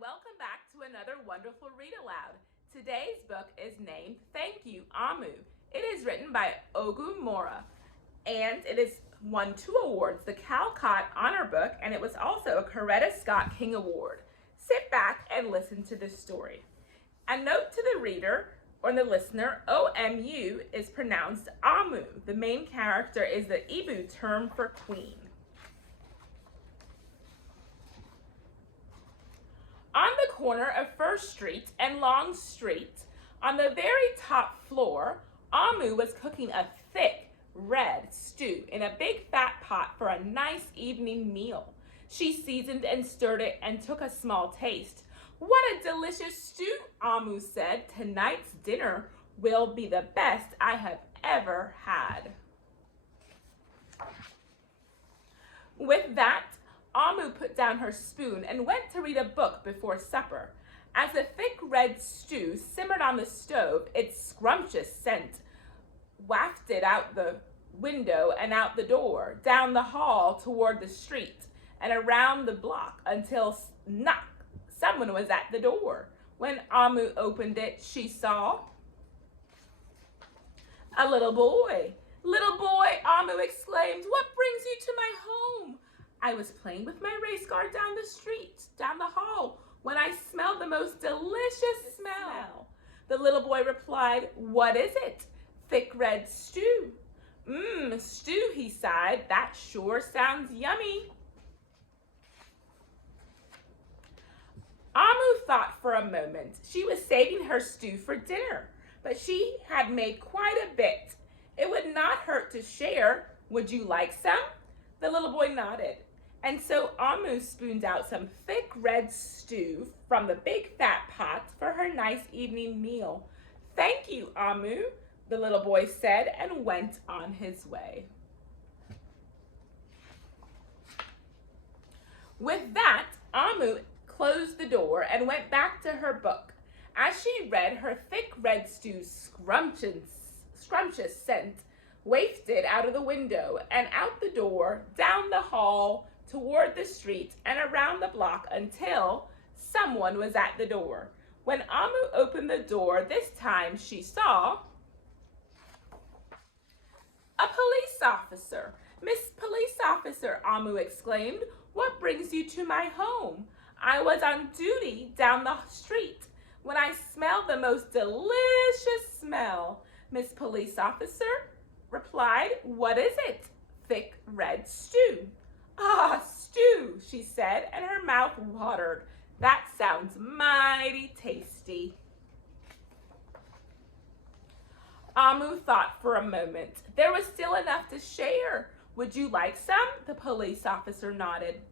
welcome back to another wonderful read aloud. Today's book is named Thank You, Omu. It is written by Oge Mora, and it has won 2 awards, the Caldecott Honor Book, and it was also a Coretta Scott King Award. Sit back and listen to this story. A note to the reader or the listener, Omu is pronounced Omu. The main character is the Igbo term for queen. On the corner of First Street and Long Street, on the very top floor, Omu was cooking a thick red stew in a big fat pot for a nice evening meal. She seasoned and stirred it and took a small taste. "What a delicious stew," Omu said. "Tonight's dinner will be the best I have ever had." With that, Omu put down her spoon and went to read a book before supper. As the thick red stew simmered on the stove, its scrumptious scent wafted out the window and out the door, down the hall toward the street, and around the block until knock, someone was at the door. When Omu opened it, she saw a little boy. "Little boy," Omu exclaimed, "what brings you to my home?" "I was playing with my race car down the street, down the hall, when I smelled the most delicious smell." The little boy replied, "What is it?" "Thick red stew." Stew," he sighed. "That sure sounds yummy." Omu thought for a moment. She was saving her stew for dinner, but she had made quite a bit. It would not hurt to share. "Would you like some?" The little boy nodded. And so Omu spooned out some thick red stew from the big fat pot for her nice evening meal. "Thank you, Omu," the little boy said and went on his way. With that, Omu closed the door and went back to her book. As she read, her thick red stew's scrumptious scent wafted out of the window and out the door, down the hall, toward the street, and around the block until someone was at the door. When Omu opened the door, this time she saw a police officer. "Miss Police Officer," Omu exclaimed, "what brings you to my home?" "I was on duty down the street when I smelled the most delicious smell," Miss Police Officer replied. "What is it?" "Thick red stew." "Ah, stew," she said, and her mouth watered. "That sounds mighty tasty." Omu thought for a moment. There was still enough to share. "Would you like some?" The police officer nodded.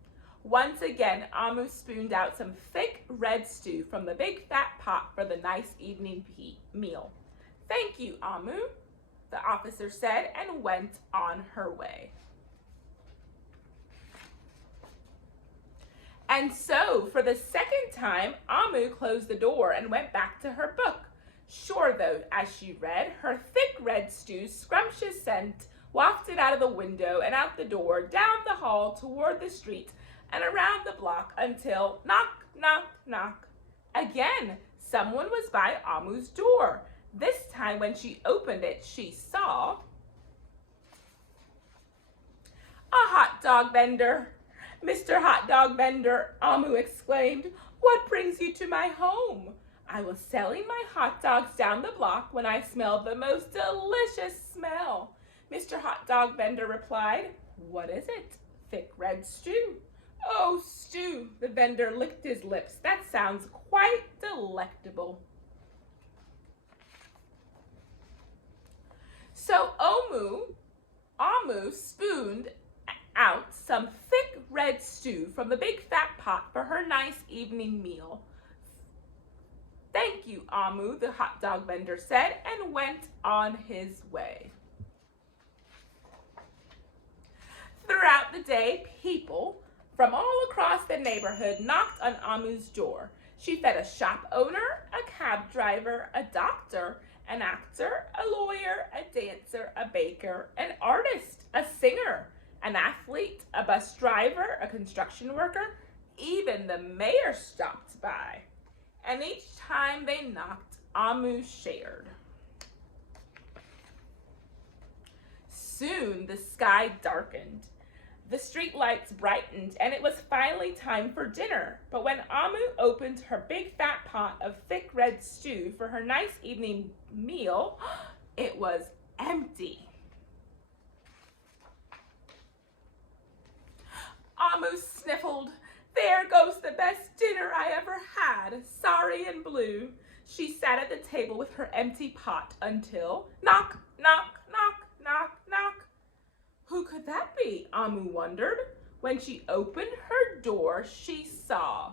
Once again, Omu spooned out some thick red stew from the big fat pot for the nice evening meal. "Thank you, Omu," the officer said and went on her way. And so, for the second time, Omu closed the door and went back to her book. Sure, though, as she read, her thick red stew's scrumptious scent wafted out of the window and out the door, down the hall, toward the street, and around the block until knock, knock, knock. Again, someone was by Omu's door. This time, when she opened it, she saw a hot dog vendor. "Mr. Hot Dog Vendor," Omu exclaimed, "what brings you to my home?" "I was selling my hot dogs down the block when I smelled the most delicious smell," Mr. Hot Dog Vendor replied. "What is it?" "Thick red stew." "Oh, stew," the vendor licked his lips. "That sounds quite delectable." So Omu spooned out some thick red stew from the big fat pot for her nice evening meal. "Thank you, Omu," the hot dog vendor said and went on his way. Throughout the day, people from all across the neighborhood knocked on Omu's door. She fed a shop owner, a cab driver, a doctor, an actor, a lawyer, a dancer, a baker, an artist, a singer, an athlete, a bus driver, a construction worker, Even the mayor stopped by. And each time they knocked, Omu shared. Soon the sky darkened. The street lights brightened, and it was finally time for dinner. But when Omu opened her big fat pot of thick red stew for her nice evening meal, it was empty. Omu sniffled. There goes the best dinner I ever had, sorry and blue. She sat at the table with her empty pot until knock, knock, knock, knock, knock. Who could that be? Omu wondered. When she opened her door, she saw,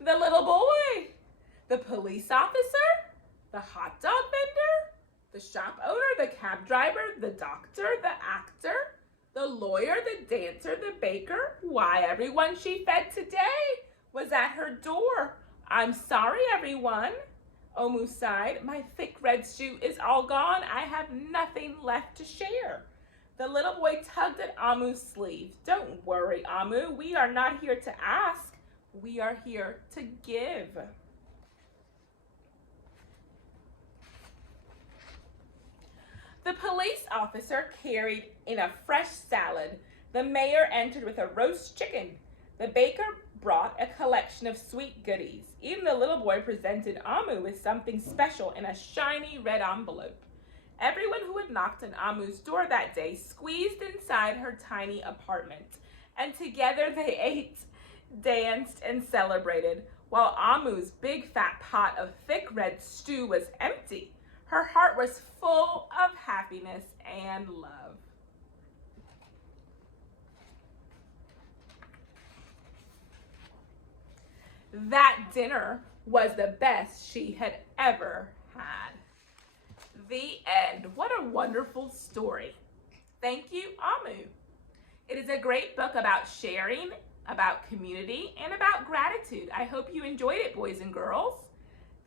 the little boy, the police officer, the hot dog vendor, the shop owner, the cab driver, the doctor, the actor, the lawyer, the dancer, the baker. Why, everyone she fed today was at her door. I'm sorry, everyone. Omu sighed. My thick red stew is all gone. I have nothing left to share. The little boy tugged at Amu's sleeve. Don't worry, Omu. We are not here to ask. We are here to give. The police officer carried in a fresh salad. The mayor entered with a roast chicken. The baker brought a collection of sweet goodies. Even the little boy presented Omu with something special in a shiny red envelope. Everyone who had knocked on Amu's door that day squeezed inside her tiny apartment, and together they ate, danced, and celebrated, while Amu's big fat pot of thick red stew was empty. Her heart was full of happiness and love. That dinner was the best she had ever had. The end. What a wonderful story. Thank you, Omu. It is a great book about sharing, about community, and about gratitude. I hope you enjoyed it, boys and girls.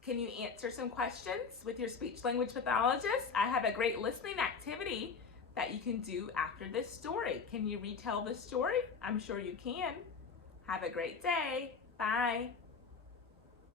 Can you answer some questions with your speech language pathologist? I have a great listening activity that you can do after this story. Can you retell the story? I'm sure you can. Have a great day. Bye.